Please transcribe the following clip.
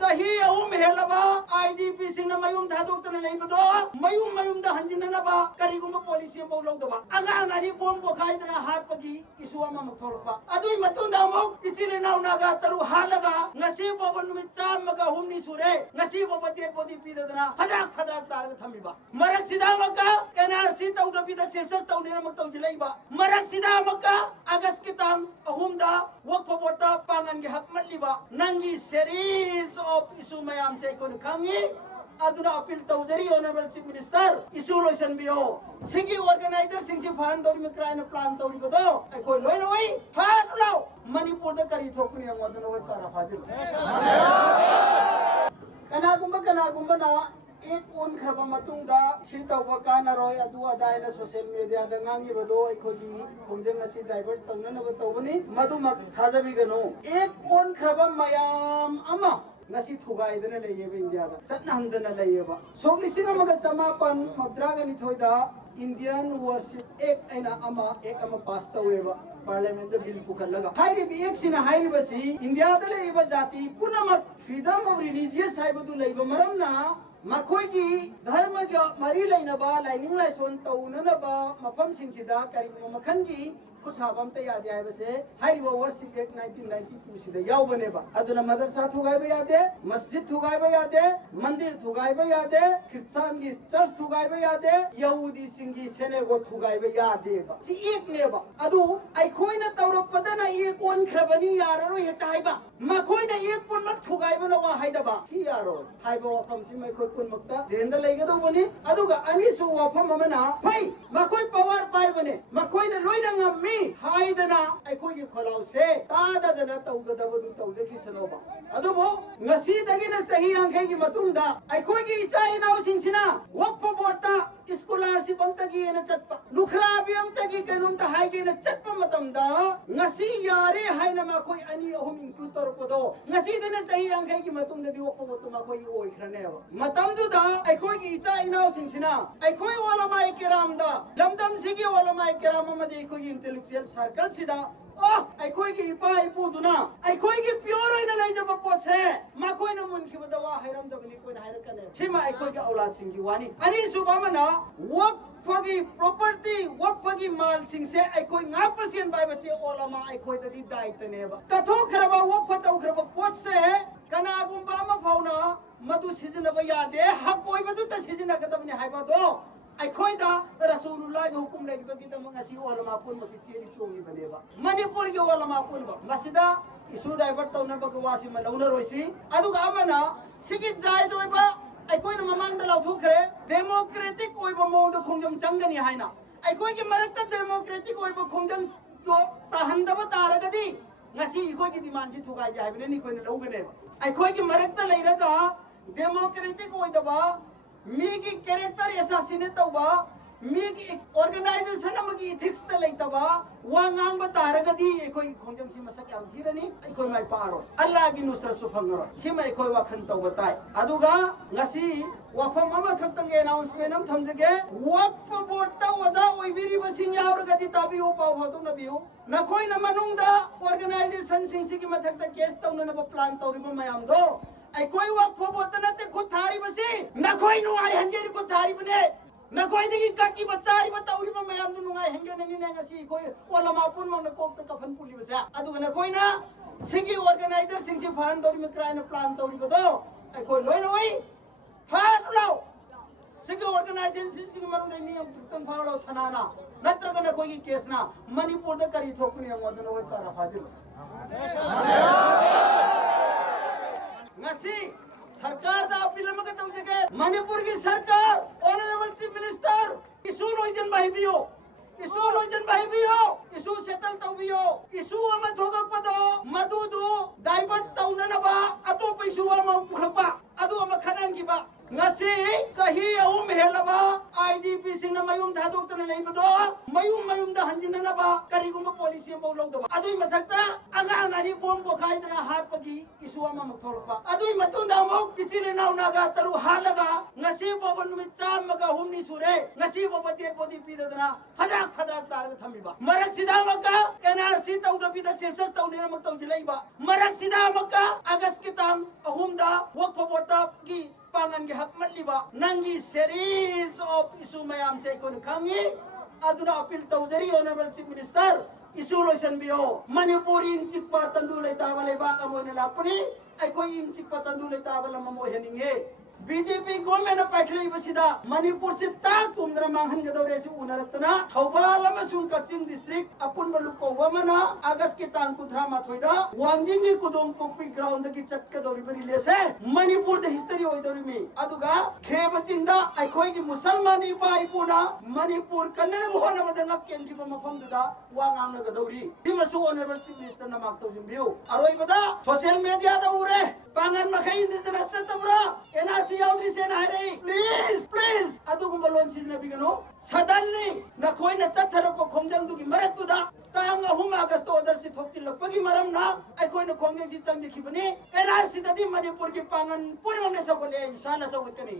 सही अहम हेलबा आईडीपी सिंह मयूम थादोक्तन लेबदो मयूम दा हंजिननबा करिगुम पॉलिसी बौ लौदबा अंगांगानी बोम पोखाइदना हातपगी इशू अमा मुथोलपा अदुई मतुंदा मौ इचिले नाउनागा तरु हालगा ngasi bobo numit chamaga humni sure ngasi bobo dead body pidadana khadrak targa thamiba marak sida maka NRC tawda pida census tawne mak tawjilaiba marak sida maka agas kitam ahumda work for bota pangan ge hak matliba nangi series of issue mayam se kon khangi aduna appeal tawjari honorable chief minister issue lotion bio sigi organizer singji fan dor mi kraina plan tawri bodo ai koi loi noi fan lo manipur da kari thokuni amaduna hoi para fajil kana gumba na एक उन खरबा मतुंगा सितौबा कानारोय अदु अदायना social media दा ngangi बदो अखोगी खोंजें असि divert तौननब तौबनी मदुमा थाजबिगनो एक उन खरबा मयाम अमा ngasi thugaidana leyeba india da chatnandana leyeba soglisiga maga chamapan mabdraga ni thoida indian worship ek ama pass taweba parliament da bill pukhalaga hairi bi ek sina hairi basi india da leyeba jati punamak freedom of religious haibadu leyba maramna makhoi gi dharma ga mari leinaba lining laison taunanaba mafam singsida kari makhan gi खुथाबम त यादे आबसे हारिबो worship एक 1992 सिदा यावबनेबा अदुना मदरसा थुगाइबा यादे मस्जिद थुगाइबा यादे मंदिर थुगाइबा यादे Christian की चर्च थुगाइबा यादे यहूदी सिंगी सेनेगो थुगाइबा यादेबा सि एक नेबा अदु आइखोइना तौरपदना एक कोन खरबनी याररो हेटाइबा मखोइना एक पुनमक थुगाइबा नवा हाइदबा सि यारो हाइबो वफम सि मैखोइ पुनमकता जेंदा लेगदो बनी अदुगा अनिसु वफम अमना फै मखोइ power पाइबने मखोइना लोइना ngami haidana aikogi kholause tadadana tawgadabadu tawjakhisanoba adubo ngasi dagina chahi angkhai gi matungda aikogi icha inau singsina wakpo borta scholarship amtagi ena chatpa lukhrabi amtagi kanum ta haigi na chatpa matamda ngasi yare haina ma koi ani ahum include torpodo ngasi dana chahi angkhai gi matungda di wakpo botuma koi oi khraneba matamdu da aikogi icha inau singsina aikoi wala mai kiramda lamdam sigi wala mai kiram amadi aikogi intellectual circle सिदा अखोई की इपा इपू दुना अखोई की pure होइना लाइजब पोसे माखोई न मुनखि बदवा harem दबली coin हैर कने छिमा अखोई के औलाद सिंगी वानी अनि सुबामना वक फगी प्रॉपर्टी वक फगी माल सिंग से अखोई ngaपसियन बाय बसे ओलमा अखोई ददी दायतनेबा कथो खरबा वक फतौ खरबा पोत से कनागुंबा मा फाउना मदु सिजनबा यादे हक कोई बदु त सिजना कदमने हाइबा दो अखोइदा रसूलुल्लाह के हुकुम लेबगी तम ngasi olama pun masi cheri chongi baneba manipur ge olama pun ba masida isu divert tawna ba wasi ma launa roisi aduga amana sigi jai joiba अखोइना ममांग दा लाउथुखरे डेमोक्रेटिक ओइबा मोद खोंजम चंगनी हाइना अखोइ के मरकता डेमोक्रेटिक ओइबा खोंजम तो ताहंदब तारगदी ngasi इखोइ की डिमांड जी थुगाइ जाइबने नि खोइना लौगनेबा अखोइ के मरकता लैरगा डेमोक्रेटिक ओइदबा मीगी कैरेक्टर एसासिनेट तौबा मीगी organisation अमगी ethics त लेतबा वांगांग बतारगदी एकोई खोंजंग सि मसक याम थीरनी एकोई माइ पारो अल्लाह की नुसरत सुफंगरो सिमा एकोई वाखन तौबा ताई अदुगा ngasi wafam ama khaktange announcement am thamjage waqf board ta waza oibiri basing yaurgadi tabiu paw hotu nabiu nakhoi na manungda organization singsi mathak ta case tawna na plan tawriba mayam do ai koi waqf board na te khud thari basi nakhoi nu ai hanjeri ko thari bane nakhoi digi kaki bachari batawriba mayam du nungai henge nani na ngasi koi olama pun mang na kok ta kafan puli basa adu nakhoi na sigi organizer singsi fan dori me kraina plan tawriba do ai koi loi noi फालो सिगे organisation सिगे मनु दे मियम तुतन फालो थनाना नत्रगन कोई केस ना मणिपुर द करी थोकनी अमदन होय तारा फाजिल ngasi सरकार दा अपील मग तौजगे मणिपुर की सरकार ऑनरेबल चीफ मिनिस्टर इशू लोइजन भाईबियो इशू सेटल तौबियो इशू अमा थोगक पदो मदुदु डाइवर्ट तौननबा अतो पैसु अमा पुखलपा अदु अमा खनंगिबा ngasi sahi ahum helaba IDP Singh Mayum थादोक्तन लेबदो Mayum दा हंजिननबा करिगुम पॉलिसी अम लौदबा अदुई मथक्ता अंगांगानी बोम पोखाइदना हापगी इशू अमा मथोलपा अदुई मतुंदा मो किसिले नाउनागा तरु हालगा ngasi bobo numit chamaga humni sure ngasi bobo dead body pidadana khadrak targa thamiba marak sida maka NRC tawda pida census tawnina mag tawjilaiba marak sida maka agas kitam ahumda wakfa bota gi pangan gi hak matliba nangi series of issue mayam se kon khangi aduna appeal tawjari honorable chief minister issue lotion bio manipuri in chikpa tandulai tawale ba amone lapuni ai koi in chikpa tandulai tawala mamo heninge BJP government of Pakistan बसिदा Manipur से ताक तुमद्रा मांगन गदौरे से उनरतना Thoubal अमसुंग कचिंग district अपुन बलुको वमना अगस्त के तांग कुद्रा माथोइदा वांजिंग की कुदोंग Poppy ground की चक्के दौरी बरी लेसे मणिपुर द हिस्ट्री होय दौरी मी अदुगा खेबचिंदा अखोई की मुसलमानी पाइपुना मणिपुर कन्नन मोहन मदंग केंजी मफम दुदा वांगांग गदौरी बिमसु ऑनरेबल चीफ मिनिस्टर नमाक तौजिम्बियो अरोइबदा सोशल मीडिया दा उरे पांगन मखै इंडिजिनस तबरा NRC याउद्री से ना रे प्लीज अदुगुम लोन सिजना बिगनो सडनली नखोइ न चथरो को खोंजंग दुगी मरतुदा तांग अहुम अगस्त ऑर्डर से थोक्ति लपगी मरम ना अखोइ न खोंजंग सि चंग दिखिबनी NRC ददि मणिपुर की पांगन पूरी मंगे सको ले इंशाल्लाह सको तनी